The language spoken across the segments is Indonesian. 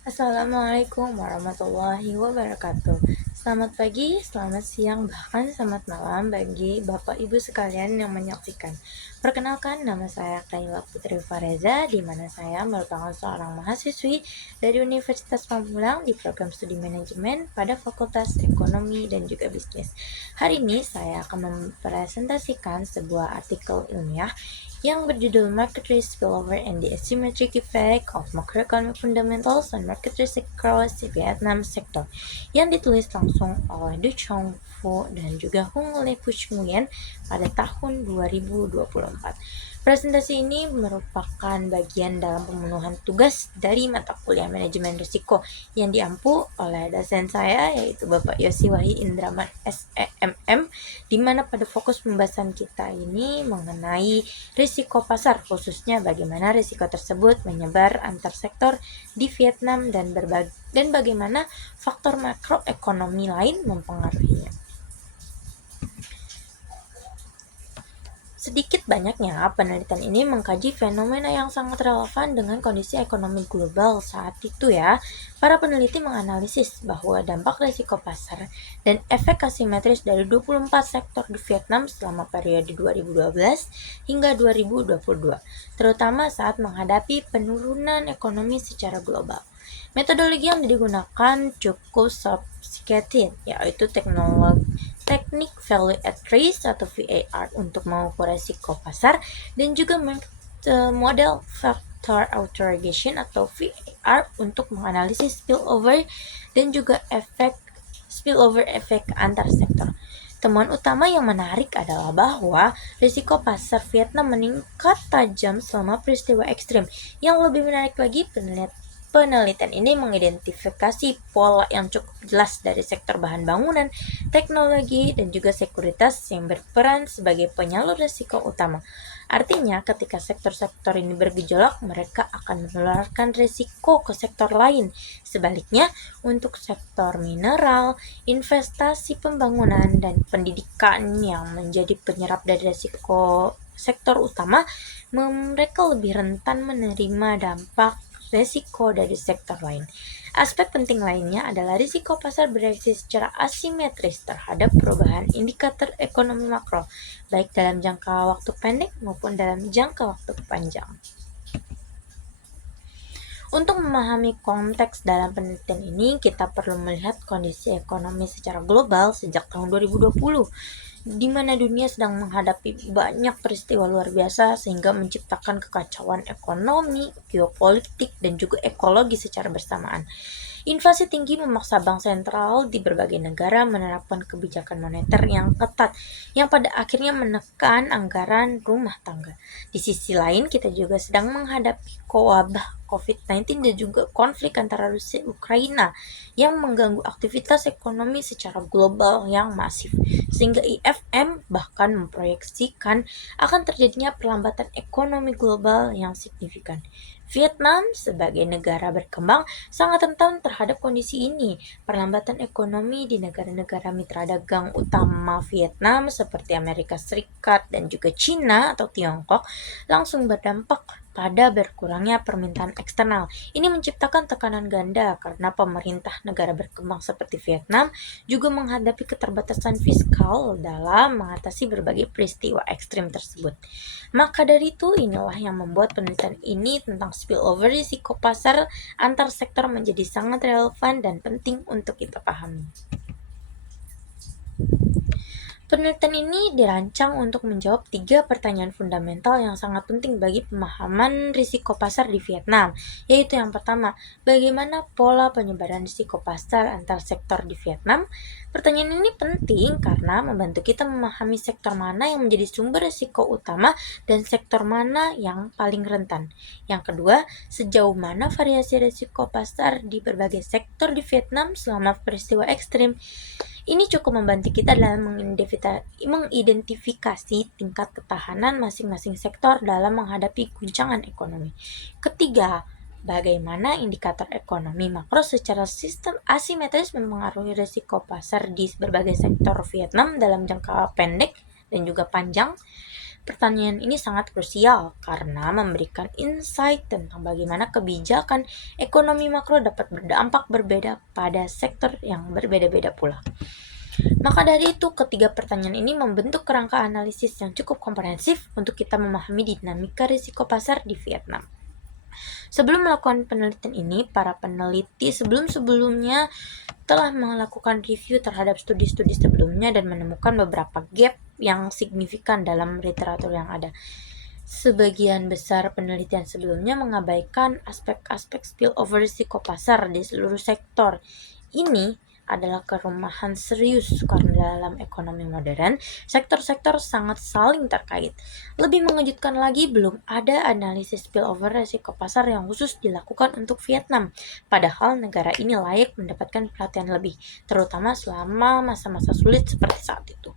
Assalamualaikum warahmatullahi wabarakatuh. Selamat pagi, selamat siang, bahkan selamat malam bagi Bapak Ibu sekalian yang menyaksikan. Perkenalkan, nama saya Kaila Putri Fareza, di mana saya merupakan seorang mahasiswi dari Universitas Pamulang di program studi manajemen pada Fakultas Ekonomi dan juga Bisnis. Hari ini saya akan mempresentasikan sebuah artikel ilmiah yang berjudul Market Risk Spillover and the Asymmetric Effect of Macroeconomic Fundamentals on Market Risk Across the Vietnam Sector, yang ditulis langsung oleh Du Chong Phu dan juga Hung Le Puch Nguyen pada tahun 2024. Presentasi ini merupakan bagian dalam pemenuhan tugas dari mata kuliah manajemen risiko yang diampu oleh dosen saya, yaitu Bapak Yosi Wahid Indraman SEMM, di mana pada fokus pembahasan kita ini mengenai risiko pasar, khususnya bagaimana risiko tersebut menyebar antar sektor di Vietnam dan bagaimana faktor makroekonomi lain mempengaruhinya. Sedikit banyaknya, penelitian ini mengkaji fenomena yang sangat relevan dengan kondisi ekonomi global saat itu ya. Para peneliti menganalisis bahwa dampak risiko pasar dan efek asimetris dari 24 sektor di Vietnam selama periode 2012 hingga 2022, terutama saat menghadapi penurunan ekonomi secara global. Metodologi yang digunakan cukup sophisticated, yaitu teknik value at risk atau VAR untuk mengukur resiko pasar, dan juga model factor aggregation atau VAR untuk menganalisis spillover dan juga spillover efek antar sektor. Temuan utama yang menarik adalah bahwa risiko pasar Vietnam meningkat tajam selama peristiwa ekstrim. Yang lebih menarik lagi, penelitian ini mengidentifikasi pola yang cukup jelas dari sektor bahan bangunan, teknologi, dan juga sekuritas yang berperan sebagai penyalur risiko utama. Artinya, ketika sektor-sektor ini bergejolak, mereka akan menularkan risiko ke sektor lain. Sebaliknya, untuk sektor mineral, investasi pembangunan, dan pendidikan yang menjadi penyerap dari risiko sektor utama, mereka lebih rentan menerima dampak resiko dari sektor lain. Aspek penting lainnya adalah risiko pasar bereaksi secara asimetris terhadap perubahan indikator ekonomi makro, baik dalam jangka waktu pendek maupun dalam jangka waktu panjang. Untuk memahami konteks dalam penelitian ini, kita perlu melihat kondisi ekonomi secara global sejak tahun 2020, di mana dunia sedang menghadapi banyak peristiwa luar biasa sehingga menciptakan kekacauan ekonomi, geopolitik, dan juga ekologi secara bersamaan. Inflasi tinggi memaksa bank sentral di berbagai negara menerapkan kebijakan moneter yang ketat, yang pada akhirnya menekan anggaran rumah tangga. Di sisi lain, kita juga sedang menghadapi wabah COVID-19 dan juga konflik antara Rusia dan Ukraina yang mengganggu aktivitas ekonomi secara global yang masif, sehingga IFM bahkan memproyeksikan akan terjadinya perlambatan ekonomi global yang signifikan. Vietnam sebagai negara berkembang sangat rentan terhadap kondisi ini. Perlambatan ekonomi di negara-negara mitra dagang utama Vietnam seperti Amerika Serikat dan juga China atau Tiongkok langsung berdampak pada berkurangnya permintaan eksternal. Ini menciptakan tekanan ganda karena pemerintah negara berkembang seperti Vietnam juga menghadapi keterbatasan fiskal dalam mengatasi berbagai peristiwa ekstrim tersebut. Maka dari itu, inilah yang membuat penelitian ini tentang spillover risiko pasar antar sektor menjadi sangat relevan dan penting untuk kita pahami. Penelitian ini dirancang untuk menjawab 3 pertanyaan fundamental yang sangat penting bagi pemahaman risiko pasar di Vietnam, yaitu yang pertama, bagaimana pola penyebaran risiko pasar antar sektor di Vietnam? Pertanyaan ini penting karena membantu kita memahami sektor mana yang menjadi sumber risiko utama dan sektor mana yang paling rentan. Yang kedua, sejauh mana variasi risiko pasar di berbagai sektor di Vietnam selama peristiwa ekstrim? Ini cukup membantu kita dalam mengidentifikasi tingkat ketahanan masing-masing sektor dalam menghadapi guncangan ekonomi. Ketiga, bagaimana indikator ekonomi makro secara sistem asimetris mempengaruhi risiko pasar di berbagai sektor Vietnam dalam jangka pendek dan juga panjang. pertanyaan ini sangat krusial karena memberikan insight tentang bagaimana kebijakan ekonomi makro dapat berdampak berbeda pada sektor yang berbeda-beda pula. Maka dari itu, ketiga pertanyaan ini membentuk kerangka analisis yang cukup komprehensif untuk kita memahami dinamika risiko pasar di Vietnam. Sebelum melakukan penelitian ini, para peneliti sebelumnya telah melakukan review terhadap studi-studi sebelumnya dan menemukan beberapa gap yang signifikan dalam literatur yang ada. Sebagian besar penelitian sebelumnya mengabaikan aspek-aspek spillover risiko pasar di seluruh sektor. Ini adalah kelemahan serius karena dalam ekonomi modern, sektor-sektor sangat saling terkait. Lebih mengejutkan lagi, belum ada analisis spillover risiko pasar yang khusus dilakukan untuk Vietnam, padahal negara ini layak mendapatkan perhatian lebih, terutama selama masa-masa sulit seperti saat itu.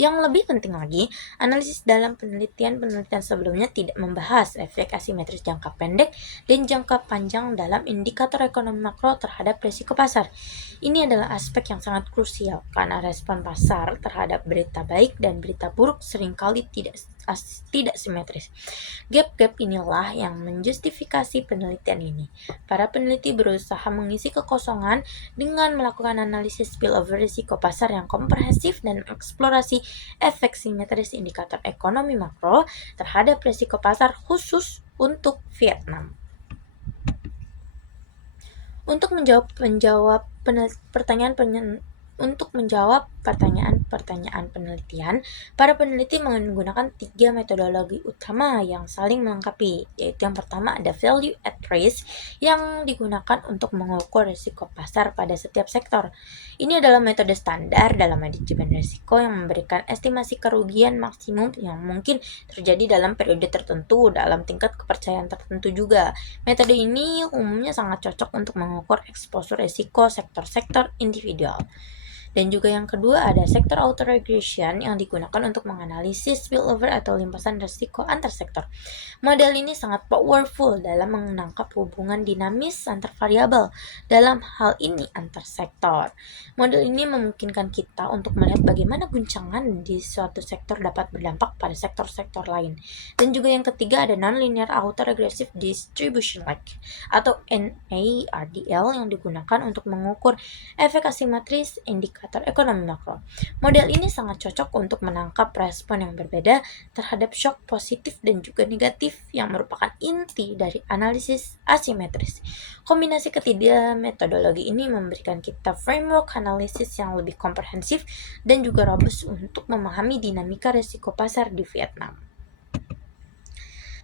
Yang lebih penting lagi, analisis dalam penelitian-penelitian sebelumnya tidak membahas efek asimetris jangka pendek dan jangka panjang dalam indikator ekonomi makro terhadap risiko pasar. Ini adalah aspek yang sangat krusial karena respon pasar terhadap berita baik dan berita buruk seringkali tidak simetris. Gap-gap inilah yang menjustifikasi penelitian ini. Para peneliti berusaha mengisi kekosongan dengan melakukan analisis spillover risiko pasar yang komprehensif dan eksplorasi efek simetris indikator ekonomi makro terhadap risiko pasar khusus untuk Vietnam. Untuk menjawab pertanyaan penelitian, para peneliti menggunakan 3 metodologi utama yang saling melengkapi, yaitu yang pertama ada value at risk yang digunakan untuk mengukur risiko pasar pada setiap sektor. Ini adalah metode standar dalam manajemen risiko yang memberikan estimasi kerugian maksimum yang mungkin terjadi dalam periode tertentu dalam tingkat kepercayaan tertentu juga. Metode ini umumnya sangat cocok untuk mengukur eksposur risiko sektor-sektor individual. Dan juga yang kedua ada sector auto-regression yang digunakan untuk menganalisis spillover atau limpasan risiko antar sektor. Model ini sangat powerful dalam menangkap hubungan dinamis antar variabel, dalam hal ini antar sektor. Model ini memungkinkan kita untuk melihat bagaimana guncangan di suatu sektor dapat berdampak pada sektor-sektor lain. Dan juga yang ketiga ada non-linear autoregressive distribution lag atau NARDL yang digunakan untuk mengukur efek asimetris indikator ekonomi makro. Model ini sangat cocok untuk menangkap respon yang berbeda terhadap shock positif dan juga negatif yang merupakan inti dari analisis asimetris. Kombinasi ketiga metodologi ini memberikan kita framework analisis yang lebih komprehensif dan juga robust untuk memahami dinamika risiko pasar di Vietnam.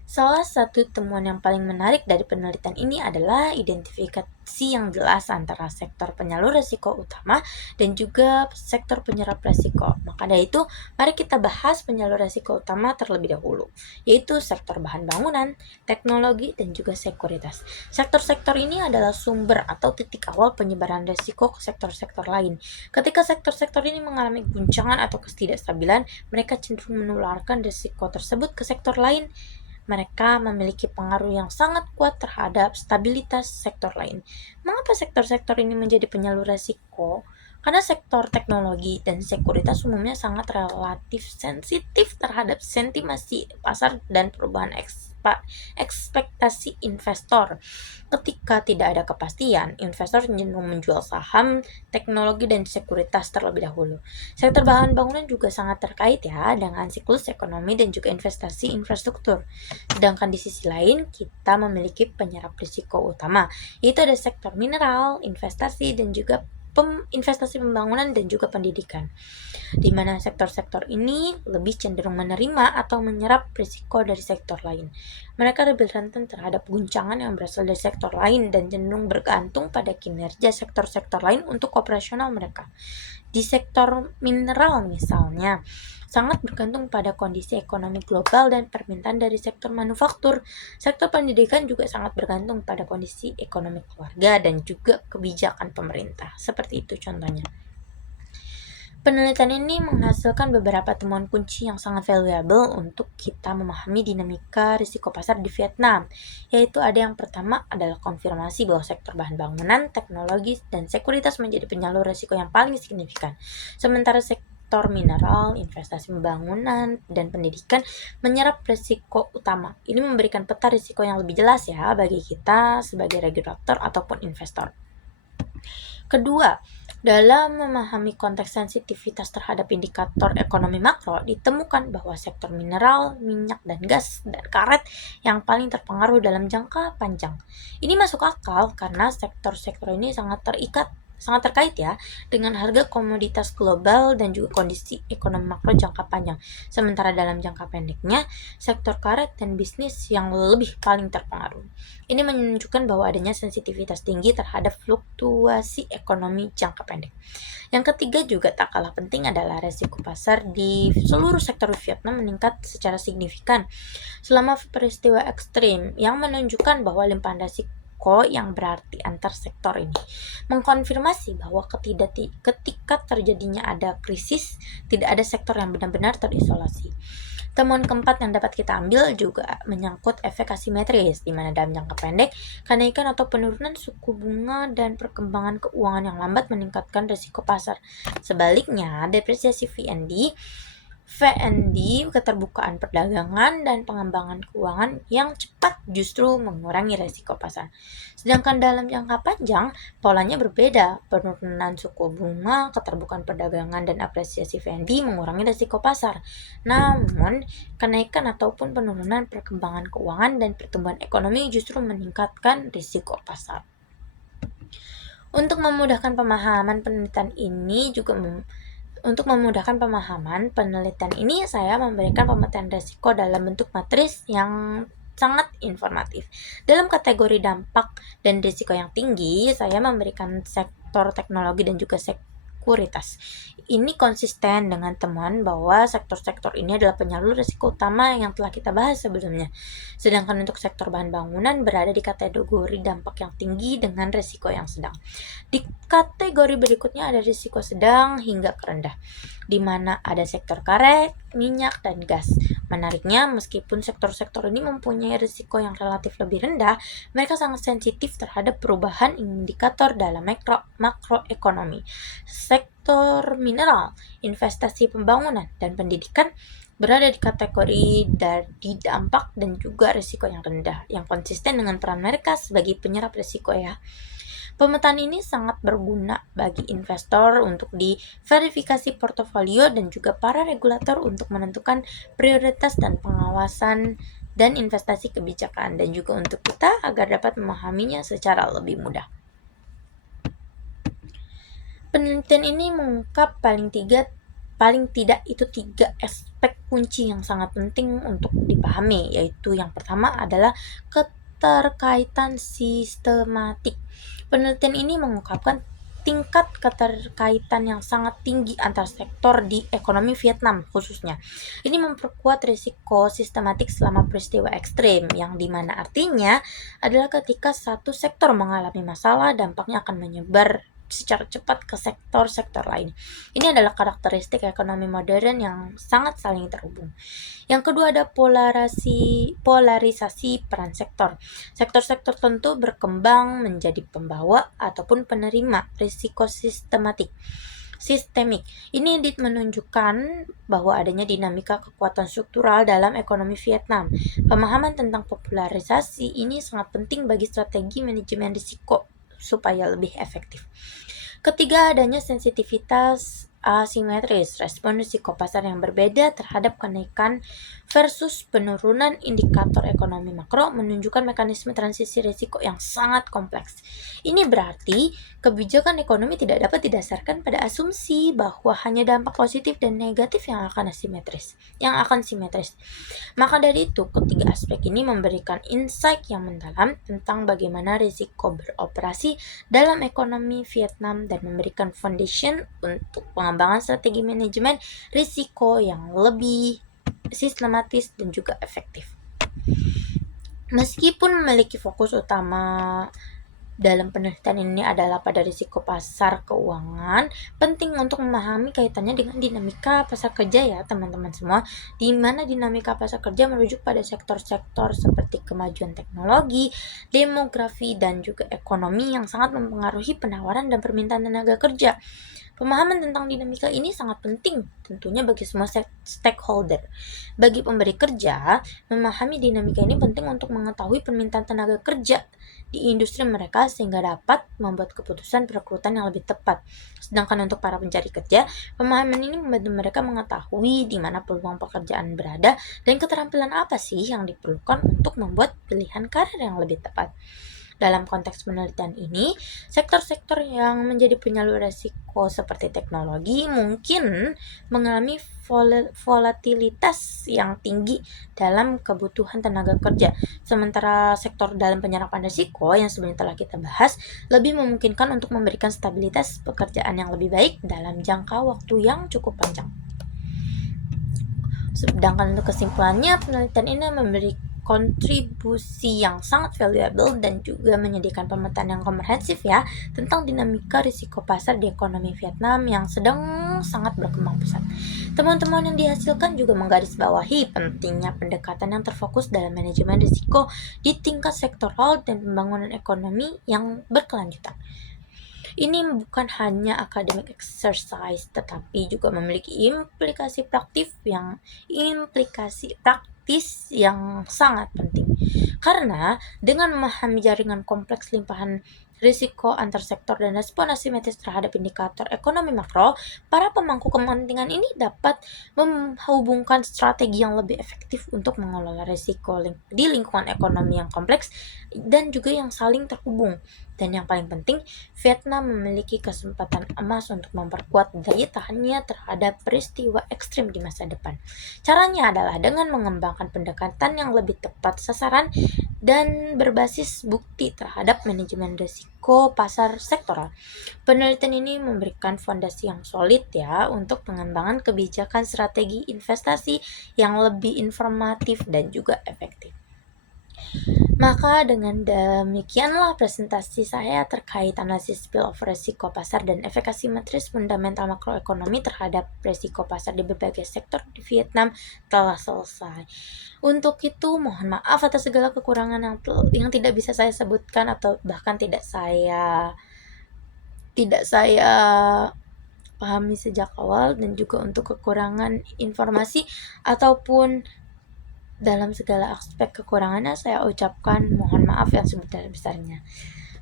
Salah satu temuan yang paling menarik dari penelitian ini adalah identifikasi yang jelas antara sektor penyalur risiko utama dan juga sektor penyerap risiko. Maka dari itu, mari kita bahas penyalur risiko utama terlebih dahulu, yaitu sektor bahan bangunan, teknologi, dan juga sekuritas. Sektor-sektor ini adalah sumber atau titik awal penyebaran risiko ke sektor-sektor lain. Ketika sektor-sektor ini mengalami guncangan atau ketidakstabilan, mereka cenderung menularkan risiko tersebut ke sektor lain. Mereka memiliki pengaruh yang sangat kuat terhadap stabilitas sektor lain. Mengapa sektor-sektor ini menjadi penyalur risiko? Karena sektor teknologi dan sekuritas umumnya sangat relatif sensitif terhadap sentimasi pasar dan perubahan ekspektasi investor. Ketika tidak ada kepastian, investor cenderung menjual saham, teknologi, dan sekuritas terlebih dahulu. Sektor bahan bangunan juga sangat terkait ya dengan siklus ekonomi dan juga investasi infrastruktur. Sedangkan di sisi lain, kita memiliki penyerap risiko utama, yaitu ada sektor mineral, investasi, dan juga investasi pembangunan dan juga pendidikan, di mana sektor-sektor ini lebih cenderung menerima atau menyerap risiko dari sektor lain. Mereka lebih rentan terhadap guncangan yang berasal dari sektor lain dan cenderung bergantung pada kinerja sektor-sektor lain untuk operasional mereka. Di sektor mineral misalnya, sangat bergantung pada kondisi ekonomi global dan permintaan dari sektor manufaktur. Sektor pendidikan juga sangat bergantung pada kondisi ekonomi keluarga dan juga kebijakan pemerintah. Seperti itu contohnya. Penelitian ini menghasilkan beberapa temuan kunci yang sangat valuable untuk kita memahami dinamika risiko pasar di Vietnam, yaitu ada yang pertama adalah konfirmasi bahwa sektor bahan bangunan, teknologi, dan sekuritas menjadi penyalur risiko yang paling signifikan. Sementara sektor mineral, investasi pembangunan, dan pendidikan menyerap risiko utama. Ini memberikan peta risiko yang lebih jelas ya bagi kita sebagai regulator ataupun investor. Kedua, dalam memahami konteks sensitivitas terhadap indikator ekonomi makro, ditemukan bahwa sektor mineral, minyak dan gas, dan karet yang paling terpengaruh dalam jangka panjang. Ini masuk akal karena sektor-sektor ini sangat terkait ya dengan harga komoditas global dan juga kondisi ekonomi makro jangka panjang. Sementara dalam jangka pendeknya, sektor karet dan bisnis yang lebih paling terpengaruh. Ini menunjukkan bahwa adanya sensitivitas tinggi terhadap fluktuasi ekonomi jangka pendek. Yang ketiga juga tak kalah penting adalah resiko pasar di seluruh sektor Vietnam meningkat secara signifikan selama peristiwa ekstrim yang menunjukkan bahwa limpahan resiko yang berarti antar sektor ini mengkonfirmasi bahwa ketika terjadinya ada krisis, tidak ada sektor yang benar-benar terisolasi. Temuan keempat yang dapat kita ambil juga menyangkut efek asimetris, di mana dalam jangka pendek, kenaikan atau penurunan suku bunga dan perkembangan keuangan yang lambat meningkatkan risiko pasar. Sebaliknya, depresiasi VND, keterbukaan perdagangan, dan pengembangan keuangan yang cepat justru mengurangi risiko pasar. Sedangkan dalam jangka panjang, polanya berbeda. Penurunan suku bunga, keterbukaan perdagangan, dan apresiasi VND mengurangi risiko pasar. Namun, kenaikan ataupun penurunan perkembangan keuangan dan pertumbuhan ekonomi justru meningkatkan risiko pasar. Untuk memudahkan pemahaman penelitian ini saya memberikan pemetaan risiko dalam bentuk matris yang sangat informatif. Dalam kategori dampak dan risiko yang tinggi, saya memberikan sektor teknologi dan juga sekuritas. Ini konsisten dengan temuan bahwa sektor-sektor ini adalah penyalur risiko utama yang telah kita bahas sebelumnya. Sedangkan untuk sektor bahan bangunan berada di kategori dampak yang tinggi dengan risiko yang sedang. Di kategori berikutnya ada risiko sedang hingga rendah, di mana ada sektor karet, minyak, dan gas. Menariknya, meskipun sektor-sektor ini mempunyai risiko yang relatif lebih rendah, mereka sangat sensitif terhadap perubahan indikator dalam makroekonomi. Sektor mineral, investasi pembangunan, dan pendidikan berada di kategori dari dampak dan juga risiko yang rendah, yang konsisten dengan peran mereka sebagai penyerap risiko ya. Pemetaan ini sangat berguna bagi investor untuk diverifikasi portofolio dan juga para regulator untuk menentukan prioritas dan pengawasan dan investasi kebijakan, dan juga untuk kita agar dapat memahaminya secara lebih mudah. Penelitian ini mengungkap paling tidak itu 3 aspek kunci yang sangat penting untuk dipahami, yaitu yang pertama adalah keterkaitan sistematik. Penelitian ini mengungkapkan tingkat keterkaitan yang sangat tinggi antar sektor di ekonomi Vietnam khususnya. Ini memperkuat risiko sistematik selama peristiwa ekstrim, yang dimana artinya adalah ketika satu sektor mengalami masalah, dampaknya akan menyebar secara cepat ke sektor-sektor lain. Ini adalah karakteristik ekonomi modern yang sangat saling terhubung. Yang kedua ada polarisasi peran sektor. Sektor-sektor tentu berkembang menjadi pembawa ataupun penerima risiko sistemik. Ini menunjukkan bahwa adanya dinamika kekuatan struktural dalam ekonomi Vietnam. Pemahaman tentang polarisasi ini sangat penting bagi strategi manajemen risiko supaya lebih efektif. Ketiga, adanya sensitivitas asimetris, respon risiko pasar yang berbeda terhadap kenaikan versus penurunan indikator ekonomi makro menunjukkan mekanisme transisi risiko yang sangat kompleks. Ini berarti kebijakan ekonomi tidak dapat didasarkan pada asumsi bahwa hanya dampak positif dan negatif yang akan simetris. Maka dari itu, ketiga aspek ini memberikan insight yang mendalam tentang bagaimana risiko beroperasi dalam ekonomi Vietnam dan memberikan foundation untuk pengembangan strategi manajemen risiko yang lebih sistematis dan juga efektif. Meskipun memiliki fokus utama dalam penelitian ini adalah pada risiko pasar keuangan, penting untuk memahami kaitannya dengan dinamika pasar kerja ya teman-teman semua, di mana dinamika pasar kerja merujuk pada sektor-sektor seperti kemajuan teknologi, demografi, dan juga ekonomi yang sangat mempengaruhi penawaran dan permintaan tenaga kerja. Pemahaman tentang dinamika ini sangat penting tentunya bagi semua stakeholder. Bagi pemberi kerja, memahami dinamika ini penting untuk mengetahui permintaan tenaga kerja di industri mereka sehingga dapat membuat keputusan perekrutan yang lebih tepat. Sedangkan untuk para pencari kerja, pemahaman ini membantu mereka mengetahui di mana peluang pekerjaan berada dan keterampilan apa sih yang diperlukan untuk membuat pilihan karir yang lebih tepat. Dalam konteks penelitian ini, sektor-sektor yang menjadi penyalur resiko seperti teknologi mungkin mengalami volatilitas yang tinggi dalam kebutuhan tenaga kerja. Sementara sektor dalam penyerapan risiko yang sebenarnya telah kita bahas lebih memungkinkan untuk memberikan stabilitas pekerjaan yang lebih baik dalam jangka waktu yang cukup panjang. Sedangkan untuk kesimpulannya, penelitian ini memberi kontribusi yang sangat valuable dan juga menyediakan pemetaan yang komprehensif ya tentang dinamika risiko pasar di ekonomi Vietnam yang sedang sangat berkembang pesat. Teman-teman yang dihasilkan juga menggarisbawahi pentingnya pendekatan yang terfokus dalam manajemen risiko di tingkat sektoral dan pembangunan ekonomi yang berkelanjutan. Ini bukan hanya academic exercise, tetapi juga memiliki implikasi praktis yang sangat penting. Karena dengan memahami jaringan kompleks limpahan risiko antar sektor dan respon asimetris terhadap indikator ekonomi makro, para pemangku kepentingan ini dapat menghubungkan strategi yang lebih efektif untuk mengelola risiko di lingkungan ekonomi yang kompleks dan juga yang saling terhubung. Dan yang paling penting, Vietnam memiliki kesempatan emas untuk memperkuat daya tahannya terhadap peristiwa ekstrim di masa depan. Caranya adalah dengan mengembangkan pendekatan yang lebih tepat sasaran dan berbasis bukti terhadap manajemen risiko pasar sektoral. Penelitian ini memberikan fondasi yang solid ya untuk pengembangan kebijakan strategi investasi yang lebih informatif dan juga efektif. Maka dengan demikianlah presentasi saya terkait analisis spillover resiko pasar dan efek asimetris fundamental makroekonomi terhadap resiko pasar di berbagai sektor di Vietnam telah selesai. Untuk itu mohon maaf atas segala kekurangan yang tidak bisa saya sebutkan atau bahkan tidak saya pahami sejak awal, dan juga untuk kekurangan informasi ataupun dalam segala aspek kekurangannya saya ucapkan mohon maaf yang sebesar-besarnya.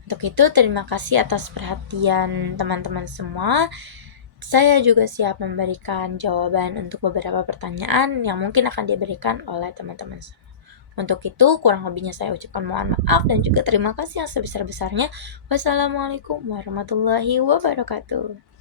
Untuk itu terima kasih atas perhatian teman-teman semua. Saya juga siap memberikan jawaban untuk beberapa pertanyaan yang mungkin akan diberikan oleh teman-teman semua. Untuk itu kurang lebihnya saya ucapkan mohon maaf dan juga terima kasih yang sebesar-besarnya. Wassalamualaikum warahmatullahi wabarakatuh.